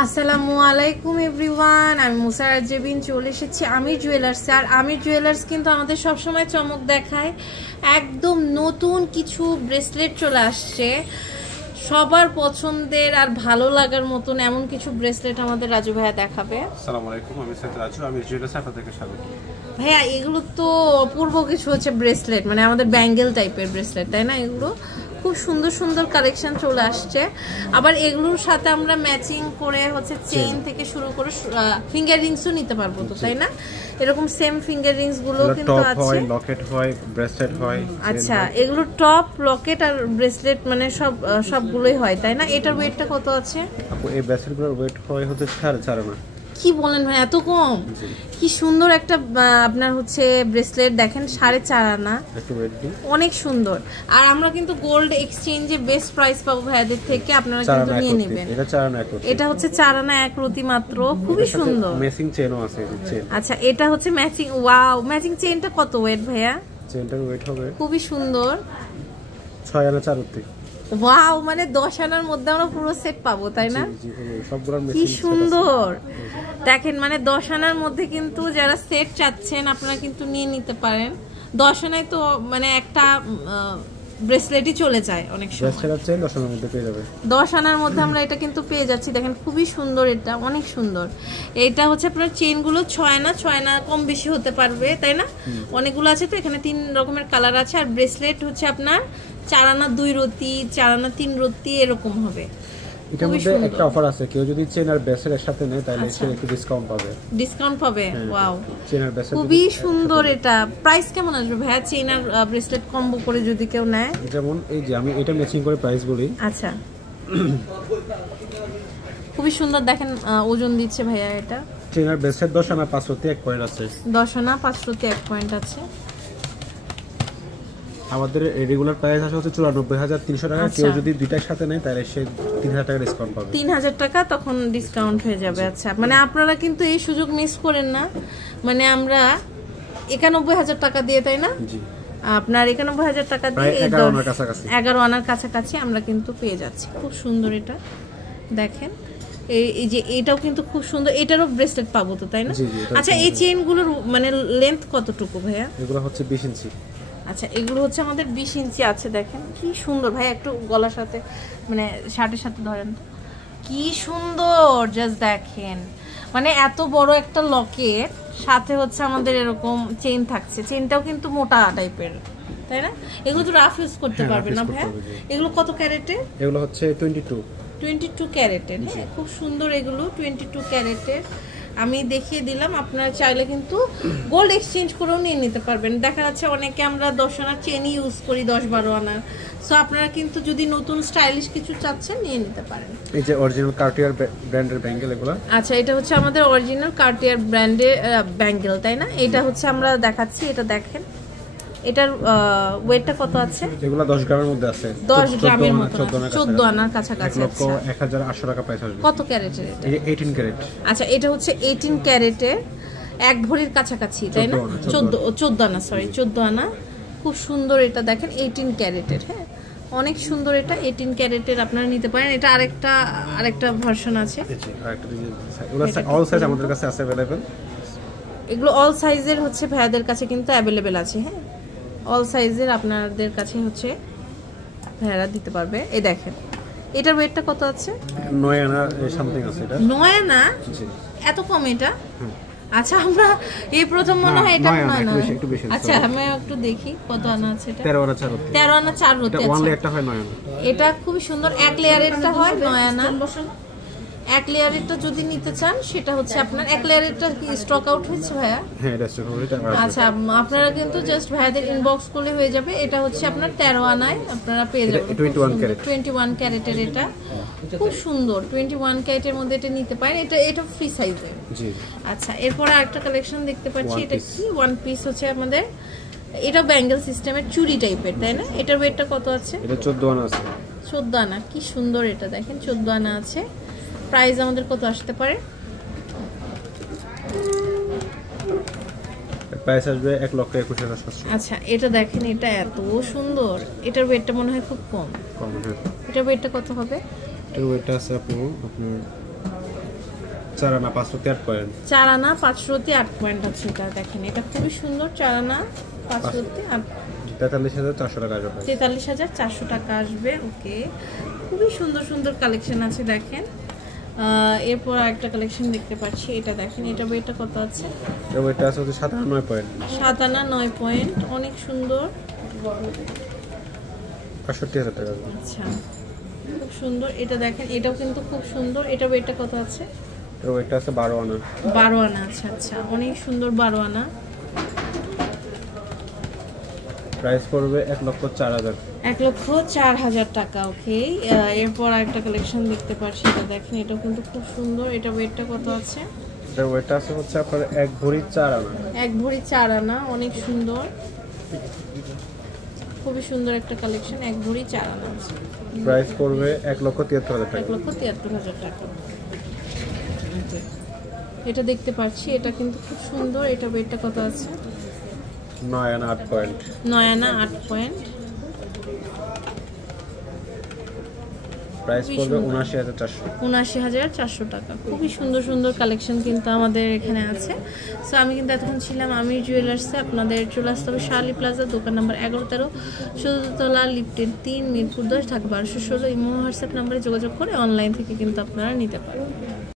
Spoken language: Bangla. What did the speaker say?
আসসালামু আলাইকুম এভরিওয়ান, আমি মুসারাত জেবিন চলে এসেছি আমির জুয়েলার্স। আর আমির জুয়েলার্স কিন্তু আমাদের সবসময় চমক দেখায়। একদম নতুন কিছু ব্রেসলেট চলে আসছে, সবার পছন্দের আর ভালো লাগার মতন এমন কিছু ব্রেসলেট আমাদের রাজু ভাইয়া দেখাবে। আসসালামু আলাইকুম, আমি সৈয়দ রাজু, আমি জুয়েলার্স আপনাদেরকে স্বাগত। ভাইয়া এগুলো তো অপূর্ব কিছু হচ্ছে ব্রেসলেট, মানে আমাদের ব্যাঙ্গেল টাইপের ব্রেসলেট, তাই না? এগুলো খুব সুন্দর সুন্দর কালেকশন চলে আসছে। আবার এগুলোর সাথে আমরা ম্যাচিং করে হচ্ছে চেইন থেকে শুরু করে ফিঙ্গার রিংসও নিতে পারবো তো, তাই না? এরকম সেম ফিঙ্গার রিংস গুলো কিন্তু আছে, লকেট হয়, ব্রেসলেট হয়। আচ্ছা, এগুলো টপ, লকেট আর ব্রেসলেট মানে সবগুলোই হয়, তাই না? এটার ওয়েটটা কত আছে আপু? এই ব্রেসলেটগুলোর ওয়েট হয় হচ্ছে 4.5 আনা। কি বলেন ভাই, এত কম? কি সুন্দর একটা আপনার হচ্ছে ব্রেসলেট দেখেন, 4.5 আনা, অনেক সুন্দর। আর আমরা কিন্তু গোল্ড এক্সচেঞ্জে বেস্ট প্রাইস পাবো ভাইয়াদের থেকে, আপনারা কিন্তু নিয়ে নেবেন। এটা হচ্ছে 4 আনা 1 রতি মাত্র, খুবই সুন্দর। ম্যাচিং চেইনও আছে। আচ্ছা, এটা হচ্ছে ম্যাচিং। ওয়াও, ম্যাচিং চেইনটা কত ওয়েট ভাইয়া? চেইনটার ওয়েট হবে খুবই সুন্দর, 6 আনা 4 রতি। ওয়াও, মানে 10 আনার মধ্যে আমরা পুরো সেট পাবো, তাই না? কি সুন্দর দেখেন, মানে 10 আনার মধ্যে কিন্তু যারা সেট চাচ্ছেন আপনারা কিন্তু নিয়ে নিতে পারেন। 10 আনায় তো মানে একটা ব্রেসলেটই চলে যায় অনেক সময়। 10 আনার মধ্যে পেয়ে যাবে। 10 আনার মধ্যে আমরা এটা কিন্তু পেয়ে যাচ্ছি, দেখেন খুবই সুন্দর, এটা অনেক সুন্দর। এটা হচ্ছে আপনার চেইনগুলো 6 আনা কম বেশি হতে পারবে, তাই না? অনেকগুলো আছে তো, এখানে 3 রকমের কালার আছে। আর ব্রেসলেট হচ্ছে আপনার 4 আনা 2 রতি, 4 আনা 3 রতি এরকম হবে। এটার মধ্যে একটা অফার আছে, কেউ যদি চেইন আর ব্রেসলেট সাথে নেয় তাহলে সে একটু ডিসকাউন্ট পাবে। ডিসকাউন্ট পাবে? ওয়াও, চেইন আর ব্রেসলেট খুবই সুন্দর। এটা প্রাইস কেমন আসবে ভাইয়া চেইন আর ব্রেসলেট কম্বো করে যদি কেউ নেয়? যেমন এই যে আমি এটা ম্যাচিং করে প্রাইস বলি। আচ্ছা, খুবই সুন্দর দেখেন, ওজন দিচ্ছে ভাইয়া। এটা চেইন আর ব্রেসলেট 10 আনা 5 রতি 1 পয়েন্ট আছে। 10 আনা 5 রতি 1 পয়েন্ট আছে। আমাদের রেগুলার প্রাইস আছে হচ্ছে 94,300 টাকা। কেউ যদি দুইটার সাথে নেয় তাহলে সে 3,000 টাকা ডিসকাউন্ট পাবে। 3,000 টাকা তখন ডিসকাউন্ট হয়ে যাবে। আচ্ছা, মানে আপনারা কিন্তু এই সুযোগ মিস করেন না। মানে আমরা 91,000 টাকা দিয়ে, তাই না? জি, আপনার 91,000 টাকা দিয়ে 11 আনার কাছাকাছি আমরা কিন্তু পেয়ে যাচ্ছি। খুব সুন্দর এটা দেখেন। এই যে এটাও কিন্তু খুব সুন্দর, এটারও ব্রেসলেট পাবো তো, তাই না? আচ্ছা, এই চেইনগুলোর মানে লেন্থ কতটুকু ভাইয়া? এগুলো হচ্ছে 20 ইঞ্চি। আচ্ছা, এগুলো হচ্ছে আমাদের 20 ইঞ্চি আছে। দেখেন কি সুন্দর ভাই, একটু গলার সাথে মানে শার্টের সাথে ধরেন তো, কি সুন্দর। জাস্ট দেখেন, মানে এত বড় একটা লকেট সাথে হচ্ছে আমাদের এরকম চেইন থাকছে। চেইনটাও কিন্তু মোটা টাইপের, তাই না? এগুলো তো রাফ ইউজ করতে পারবে না ভাই? এগুলো কত ক্যারেটের? এগুলো হচ্ছে 22 ক্যারেটের। হ্যাঁ, খুব সুন্দর এগুলো 22 ক্যারেটের। আমি দেখিয়ে দিলাম, আপনারা চাইলে কিন্তু গোল্ড এক্সচেঞ্জ করেও নিয়ে নিতে পারবেন। দেখা যাচ্ছে অনেকে আমরা 10 আনার চেনই ইউজ করি, 10-12 আনার। সো আপনারা কিন্তু যদি নতুন স্টাইলিশ কিছু চাচ্ছেন নিয়ে নিতে পারেন। এই যে অরিজিনাল কার্টিয়ার ব্র্যান্ডের ব্যাঙ্গেল এগুলো। আচ্ছা, এটা হচ্ছে আমাদের অরিজিনাল কার্টিয়ার ব্র্যান্ডের ব্যাঙ্গেল, তাই না? এটা হচ্ছে আমরা দেখাচ্ছি, এটা দেখেন। এটার ওয়েটটা কত আছে? এগুলো 10 গ্রামের মধ্যে আছে। 10 গ্রামের মতো, 14 আনার কাছাকাছি। 1,800 টাকা প্রাইস আসবে। কত ক্যারেটের এটা? 18 ক্যারেট। আচ্ছা, এটা হচ্ছে 18 ক্যারেটের, 1 ভরির কাছাকাছি, তাই না? 14 আনা, সরি 14 আনা। খুব সুন্দর এটা দেখেন, 18 ক্যারেটের। হ্যাঁ, অনেক সুন্দর এটা, 18 ক্যারেটের আপনারা নিতে পারেন। এটা আরেকটা ভার্সন আছে। অল সাইজ আমাদের কাছে আছে अवेलेबल। এগুলো অল সাইজের হচ্ছে ভাইয়াদের কাছে কিন্তু अवेलेबल আছে। হ্যাঁ, অল সাইজের আপনাদের কাছে হচ্ছে ভাইয়ারা দিতে পারবে। এই দেখেন, এটার ওয়েটটা কত আছে? 9 আনা সামথিং আছে। এটা 9 আনা? এত কম এটা? আচ্ছা, আমরা এই প্রথম মনে হয় এটা 9 আনা। আচ্ছা, আমি একটু দেখি কত আনা আছে এটা। 13 আনা 4 রতি। 13 আনা 4 রতি। এটা ওয়ান লেয়ারটা হয় 9 আনা। এটা খুব সুন্দর, এক লেয়ারেরটা হয় 9 আনা। এক লেয়ারেরটা যদি নিতে চান সেটা হচ্ছে আপনার, এক লেয়ারেরটা কি স্টক আউট হয়েছে ভাইয়া? হ্যাঁ, এটা স্টক আউট। আচ্ছা, আপনারা কিন্তু জাস্ট ভাইয়াদের ইনবক্স করলে হয়ে যাবে। এটা হচ্ছে আপনার 13 আনায় আপনারা পেয়ে যাবেন। 21 ক্যারেটের এটা খুব সুন্দর। 21 ক্যারেটের মধ্যে এটা নিতে পারেন। এটা ফ্রি সাইজে। জি। আচ্ছা, এরপর আরেকটা কালেকশন দেখতে পাচ্ছি। এটা কি ওয়ান পিস হচ্ছে আমাদের, এটা ব্যাঙ্গেল সিস্টেমের চুড়ি টাইপের, তাই না? এটার ওয়েটটা কত আছে? এটা 14 আনা আছে। 14 আনা, কি সুন্দর এটা দেখেন, 14 আনা আছে। প্রাইস আমাদের কত আসতে পারে? প্রাইস আসবে 1,21,700। আচ্ছা, এটা দেখেন, এটা এত সুন্দর। এটার ওয়েটটা মনে হয় খুব কম। হ্যাঁ। এটার ওয়েটটা কত হবে? এটার ওয়েটটা আছে আপনার 4 আনা 508 পয়েন্ট। 4 আনা 508 পয়েন্ট আছে এটা দেখেন, এটা খুবই সুন্দর। 4 আনা 508, 43,400 টাকা আসবে। 43,400 টাকা আসবে। ওকে, খুবই সুন্দর সুন্দর কালেকশন আছে দেখেন। এরপর একটা কালেকশন দেখতে পাচ্ছি, এটা দেখেন, এটা ওয়েটটা কত আছে? এটা আছে হচ্ছে 7 আনা 9 পয়েন্ট। 7 আনা 9 পয়েন্ট, অনেক সুন্দর। 65,000 টাকা। আচ্ছা, খুব সুন্দর। এটা দেখেন, এটাও কিন্তু খুব সুন্দর। এটা ওয়েটটা কত আছে? এটা আছে 12 আনা। 12 আনা, আচ্ছা আচ্ছা, অনেক সুন্দর 12 আনা। প্রাইস পড়বে 1,04,000। 1,04,000 টাকা। ওকে, এরপর একটা কালেকশন দেখতে পাচ্ছি, এটা দেখেন, এটাও কিন্তু খুব সুন্দর। এটা ওয়েটটা কত আছে? এটা ওয়েটটা আছে হচ্ছে আপনার 1 ভরি 4 আনা। 1 ভরি 4 আনা, অনেক সুন্দর, খুবই সুন্দর একটা কালেকশন। 1 ভরি 4 আনা আছে। প্রাইস পড়বে 1,73,000 টাকা। 1,73,000 টাকা। এটা দেখতে পাচ্ছি, এটা কিন্তু খুব সুন্দর। এটা ওয়েটটা কত আছে? 9 আনা 8 পয়েন্ট। 9 আনা 8 পয়েন্ট। প্রাইস পড়বে 79,400। 79,400 টাকা। খুবই সুন্দর সুন্দর কালেকশন কিন্তু আমাদের এখানে আছে। সো আমি কিন্তু এতক্ষণ ছিলাম আমির জুয়েলার্সে। আপনাদের চলে আসতে হবে শার্লি প্লাজা, দোকান নাম্বার 11-13, 14তলা, লিফটের 3, মিরপুর 10, ঢাকা 1216। ইমো হোয়াটসঅ্যাপ নাম্বারে যোগাযোগ করে অনলাইন থেকে কিন্তু আপনারা নিতে পারেন।